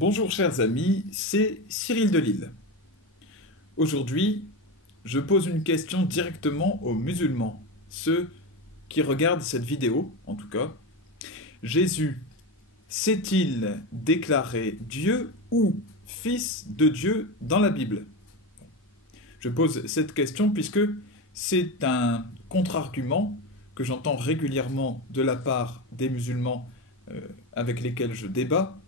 Bonjour chers amis, c'est Cyril de Lille. Aujourd'hui, je pose une question directement aux musulmans, ceux qui regardent cette vidéo en tout cas. Jésus s'est-il déclaré Dieu ou fils de Dieu dans la Bible? Je pose cette question puisque c'est un contre-argument que j'entends régulièrement de la part des musulmans avec lesquels je débat.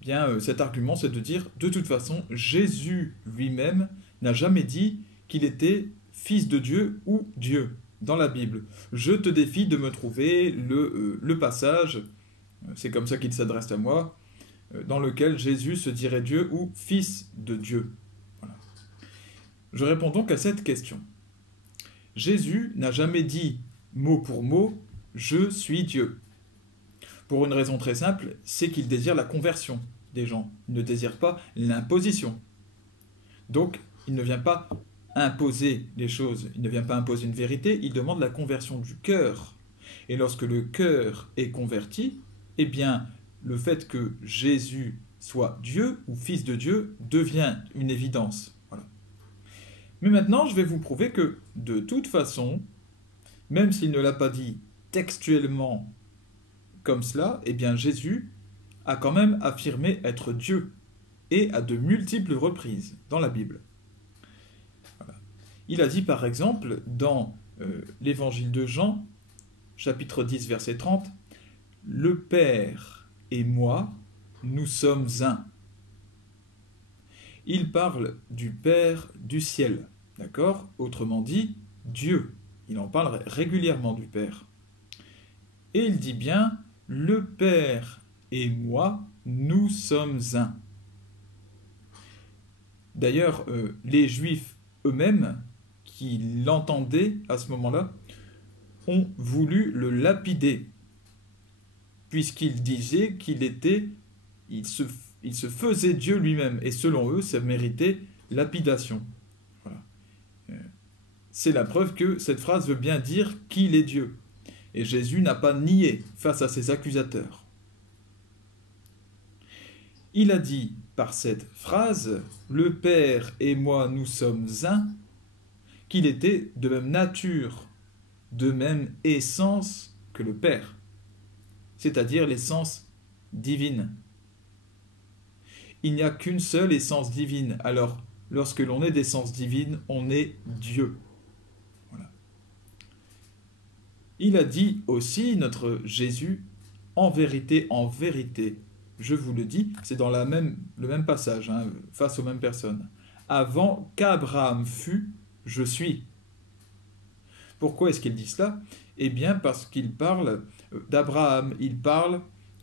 Bien, cet argument, c'est de dire, de toute façon, Jésus lui-même n'a jamais dit qu'il était fils de Dieu ou Dieu dans la Bible. Je te défie de me trouver le passage, c'est comme ça qu'il s'adresse à moi, dans lequel Jésus se dirait Dieu ou fils de Dieu. Voilà. Je réponds donc à cette question. Jésus n'a jamais dit mot pour mot « Je suis Dieu ». Pour une raison très simple, c'est qu'il désire la conversion des gens. Il ne désire pas l'imposition. Donc, il ne vient pas imposer les choses, il ne vient pas imposer une vérité, il demande la conversion du cœur. Et lorsque le cœur est converti, eh bien, le fait que Jésus soit Dieu ou fils de Dieu devient une évidence. Voilà. Mais maintenant, je vais vous prouver que, de toute façon, même s'il ne l'a pas dit textuellement comme cela, eh bien Jésus a quand même affirmé être Dieu, et à de multiples reprises dans la Bible. Voilà. Il a dit par exemple dans l'évangile de Jean, chapitre 10, verset 30, « Le Père et moi, nous sommes un ». Il parle du Père du ciel, d'accord? Autrement dit, Dieu. Il en parle régulièrement du Père. Et il dit bien « Le Père et moi, nous sommes un ». D'ailleurs, les Juifs eux-mêmes, qui l'entendaient à ce moment-là, ont voulu le lapider, puisqu'ils disaient il se faisait Dieu lui-même, et selon eux, ça méritait lapidation. Voilà. C'est la preuve que cette phrase veut bien dire qu'il est Dieu. Et Jésus n'a pas nié face à ses accusateurs. Il a dit par cette phrase « Le Père et moi, nous sommes un », qu'il était de même nature, de même essence que le Père, c'est-à-dire l'essence divine. Il n'y a qu'une seule essence divine. Alors, lorsque l'on est d'essence divine, on est Dieu. Voilà. Il a dit aussi, notre Jésus, « En vérité, je vous le dis », c'est dans le même passage, hein, face aux mêmes personnes. « Avant qu'Abraham fût, je suis ». Pourquoi est-ce qu'il dit cela? Eh bien, parce qu'il parle d'Abraham, il parle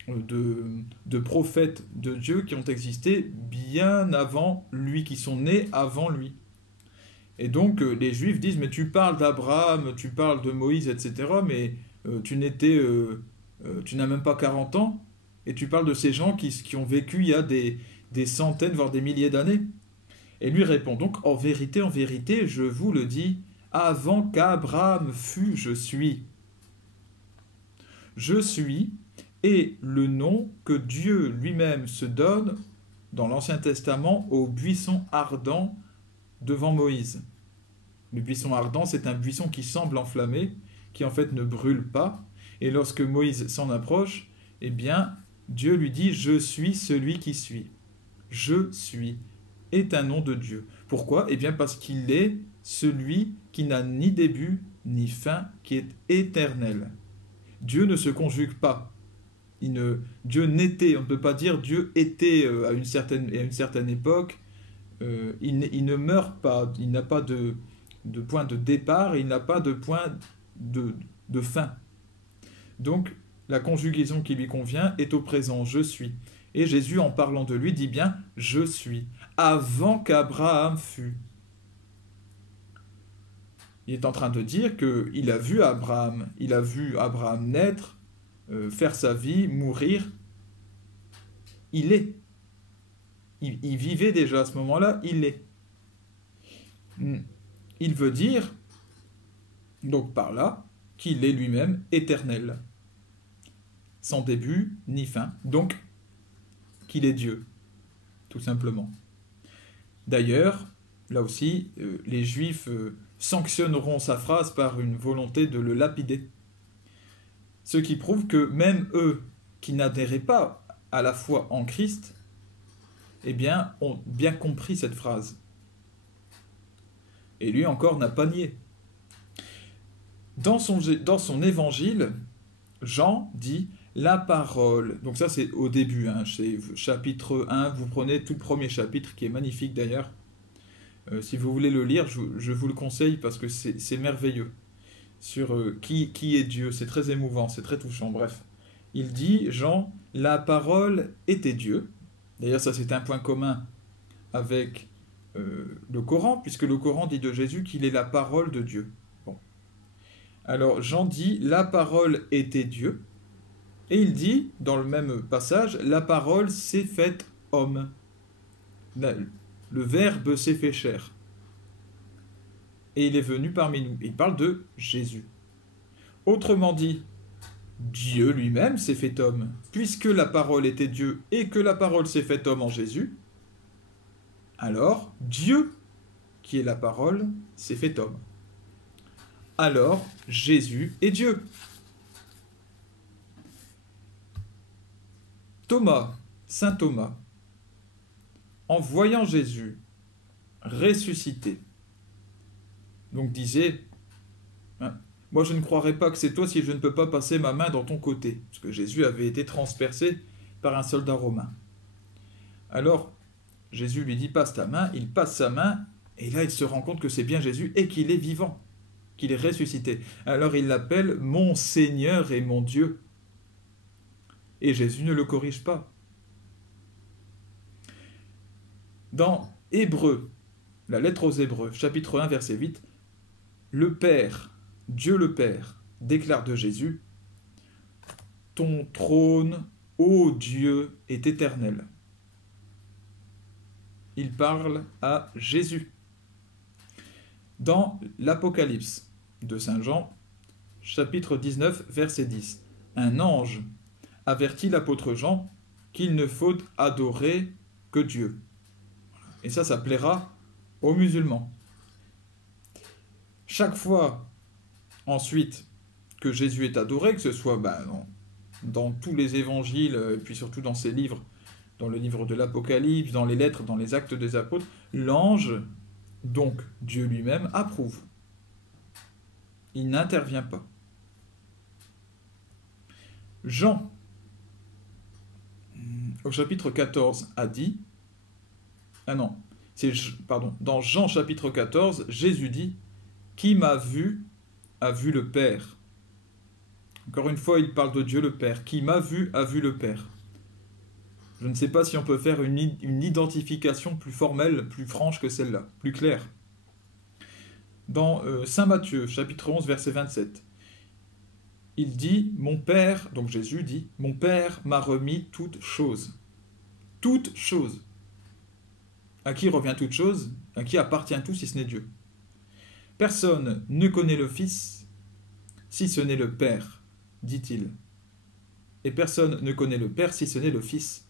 de prophètes de Dieu qui ont existé bien avant lui, qui sont nés avant lui. Et donc, les Juifs disent, mais tu parles d'Abraham, tu parles de Moïse, etc., mais tu n'as même pas 40 ans, et tu parles de ces gens qui ont vécu il y a des centaines, voire des milliers d'années. Et lui répond donc, en vérité, je vous le dis, avant qu'Abraham fût, je suis. Je suis est le nom que Dieu lui-même se donne dans l'Ancien Testament au buisson ardent devant Moïse. Le buisson ardent, c'est un buisson qui semble enflammé, qui en fait ne brûle pas. Et lorsque Moïse s'en approche, eh bien, Dieu lui dit « Je suis celui qui suis ». « Je suis » est un nom de Dieu. Pourquoi? Eh bien, parce qu'il est celui qui n'a ni début ni fin, qui est éternel. Dieu ne se conjugue pas. Dieu n'était, on ne peut pas dire Dieu était à une certaine époque. Il ne meurt pas, il n'a pas de point de départ, il n'a pas de point de fin. Donc, la conjugaison qui lui convient est au présent, je suis. Et Jésus, en parlant de lui, dit bien « je suis », avant qu'Abraham fût. Il est en train de dire qu'il a vu Abraham naître, faire sa vie, mourir. Il est. Il vivait déjà à ce moment-là, il est. Il veut dire, donc par là, qu'il est lui-même éternel, sans début ni fin. Donc, qu'il est Dieu, tout simplement. D'ailleurs, là aussi, les Juifs sanctionneront sa phrase par une volonté de le lapider. Ce qui prouve que même eux, qui n'adhéraient pas à la foi en Christ, eh bien, ont bien compris cette phrase. Et lui encore n'a pas nié. Dans son évangile, Jean dit « la parole ». Donc ça c'est au début, hein, c'est chapitre 1, vous prenez tout le premier chapitre qui est magnifique d'ailleurs. Si vous voulez le lire, je vous le conseille parce que c'est merveilleux. Sur qui est Dieu, c'est très émouvant, c'est très touchant, bref. Il dit, Jean, « la parole était Dieu ». D'ailleurs ça c'est un point commun avec le Coran, puisque le Coran dit de Jésus qu'il est la parole de Dieu. Bon. Alors Jean dit « la parole était Dieu » et il dit, dans le même passage, « la parole s'est faite homme ». Le Verbe s'est fait chair. Et il est venu parmi nous. Il parle de Jésus. Autrement dit, Dieu lui-même s'est fait homme. Puisque la parole était Dieu et que la parole s'est faite homme en Jésus, alors Dieu, qui est la parole, s'est fait homme. Alors Jésus est Dieu. Thomas, saint Thomas, en voyant Jésus ressuscité, donc disait, moi je ne croirais pas que c'est toi si je ne peux pas passer ma main dans ton côté, parce que Jésus avait été transpercé par un soldat romain. Alors Jésus lui dit, passe ta main, il passe sa main, et là il se rend compte que c'est bien Jésus et qu'il est vivant, qu'il est ressuscité. Alors il l'appelle mon Seigneur et mon Dieu. Et Jésus ne le corrige pas. Dans Hébreux, la lettre aux Hébreux, chapitre 1, verset 8, le Père, Dieu le Père, déclare de Jésus, « Ton trône, ô Dieu, est éternel. » Il parle à Jésus. Dans l'Apocalypse de Saint Jean, chapitre 19, verset 10, un ange avertit l'apôtre Jean qu'il ne faut adorer que Dieu. Et ça plaira aux musulmans. Chaque fois, ensuite, que Jésus est adoré, que ce soit dans tous les évangiles, et puis surtout dans ses livres, dans le livre de l'Apocalypse, dans les lettres, dans les actes des apôtres, l'ange, donc Dieu lui-même, approuve. Il n'intervient pas. Jean, au chapitre 14, a dit, dans Jean chapitre 14, Jésus dit, « Qui m'a vu, a vu le Père. » Encore une fois, il parle de Dieu le Père. « Qui m'a vu, a vu le Père. » Je ne sais pas si on peut faire une identification plus formelle, plus franche que celle-là, plus claire. Dans Saint Matthieu, chapitre 11, verset 27, il dit, « Mon Père, donc Jésus dit, « Mon Père m'a remis toute chose. » Toute chose. À qui revient toute chose? À qui appartient tout si ce n'est Dieu? Personne ne connaît le Fils si ce n'est le Père, dit-il. Et personne ne connaît le Père si ce n'est le Fils,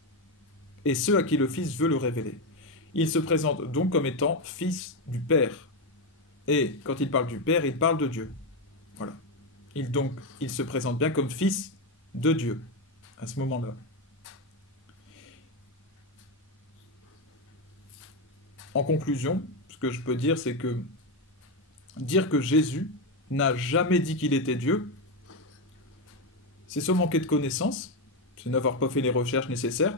et ceux à qui le Fils veut le révéler. Il se présente donc comme étant Fils du Père. Et quand il parle du Père, il parle de Dieu. Voilà. Il se présente bien comme Fils de Dieu, à ce moment-là. En conclusion, ce que je peux dire, c'est que dire que Jésus n'a jamais dit qu'il était Dieu, c'est soit manquer de connaissances, c'est n'avoir pas fait les recherches nécessaires,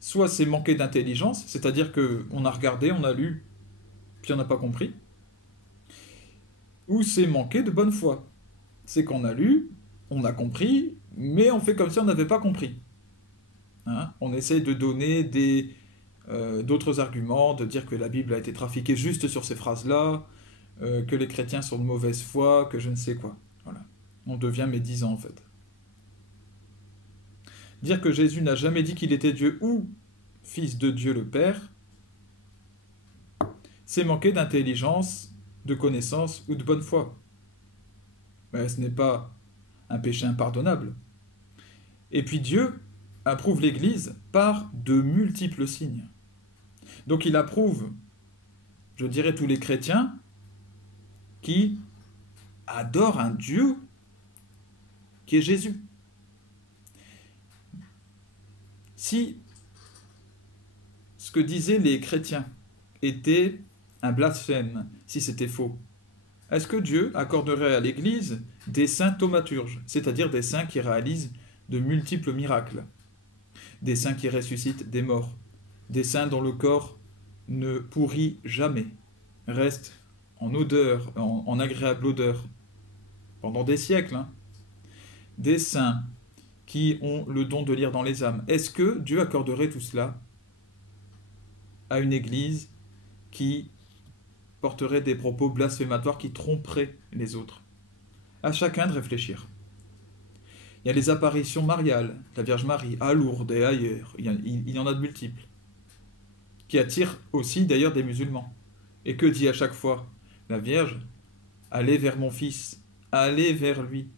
soit c'est manquer d'intelligence, c'est-à-dire qu'on a regardé, on a lu, puis on n'a pas compris, ou c'est manquer de bonne foi. C'est qu'on a lu, on a compris, mais on fait comme si on n'avait pas compris. Hein? On essaie de donner d'autres arguments, de dire que la Bible a été trafiquée juste sur ces phrases-là, que les chrétiens sont de mauvaise foi, que je ne sais quoi. Voilà. On devient médisant en fait. Dire que Jésus n'a jamais dit qu'il était Dieu ou Fils de Dieu le Père, c'est manquer d'intelligence, de connaissance ou de bonne foi. Mais ce n'est pas un péché impardonnable. Et puis Dieu, approuve l'Église par de multiples signes. Donc il approuve, je dirais, tous les chrétiens qui adorent un Dieu qui est Jésus. Si ce que disaient les chrétiens était un blasphème, si c'était faux, est-ce que Dieu accorderait à l'Église des saints thaumaturges, c'est-à-dire des saints qui réalisent de multiples miracles, des saints qui ressuscitent des morts, des saints dont le corps ne pourrit jamais, reste en odeur, en agréable odeur, pendant des siècles, hein. Des saints qui ont le don de lire dans les âmes. Est-ce que Dieu accorderait tout cela à une Église qui porterait des propos blasphématoires, qui tromperaient les autres? À chacun de réfléchir. Il y a les apparitions mariales, la Vierge Marie, à Lourdes et ailleurs, il y en a de multiples, qui attirent aussi d'ailleurs des musulmans. Et que dit à chaque fois la Vierge? Allez vers mon fils, allez vers lui,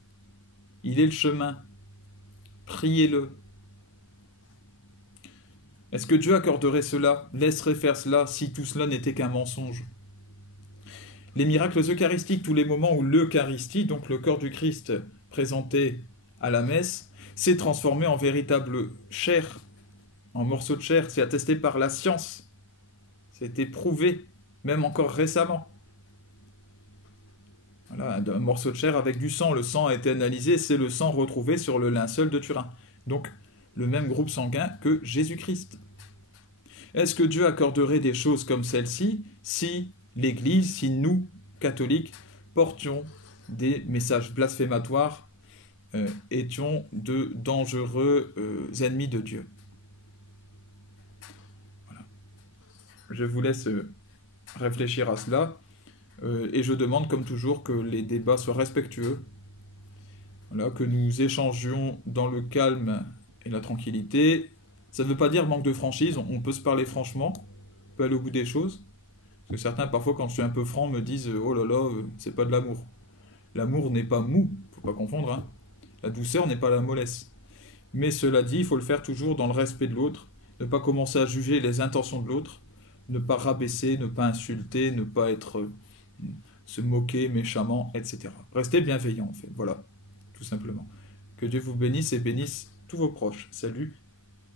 il est le chemin, priez-le. Est-ce que Dieu accorderait cela, laisserait faire cela, si tout cela n'était qu'un mensonge? Les miracles eucharistiques, tous les moments où l'Eucharistie, donc le corps du Christ présenté à la messe, s'est transformé en véritable chair, en morceaux de chair, c'est attesté par la science, c'est prouvé, même encore récemment. Voilà, un morceau de chair avec du sang, le sang a été analysé, c'est le sang retrouvé sur le linceul de Turin. Donc, le même groupe sanguin que Jésus-Christ. Est-ce que Dieu accorderait des choses comme celle-ci si l'Église, si nous, catholiques, portions des messages blasphématoires, étions de dangereux ennemis de Dieu? Voilà. Je vous laisse réfléchir à cela, et je demande comme toujours que les débats soient respectueux, voilà, que nous échangions dans le calme et la tranquillité. Ça ne veut pas dire manque de franchise, on peut se parler franchement, on peut aller au bout des choses. Parce que certains, parfois, quand je suis un peu franc, me disent « Oh là là, c'est pas de l'amour ». L'amour n'est pas mou, faut pas confondre, hein. La douceur n'est pas la mollesse. Mais cela dit, il faut le faire toujours dans le respect de l'autre, ne pas commencer à juger les intentions de l'autre, ne pas rabaisser, ne pas insulter, ne pas se moquer méchamment, etc. Restez bienveillant, en fait, voilà, tout simplement. Que Dieu vous bénisse et bénisse tous vos proches. Salut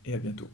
et à bientôt.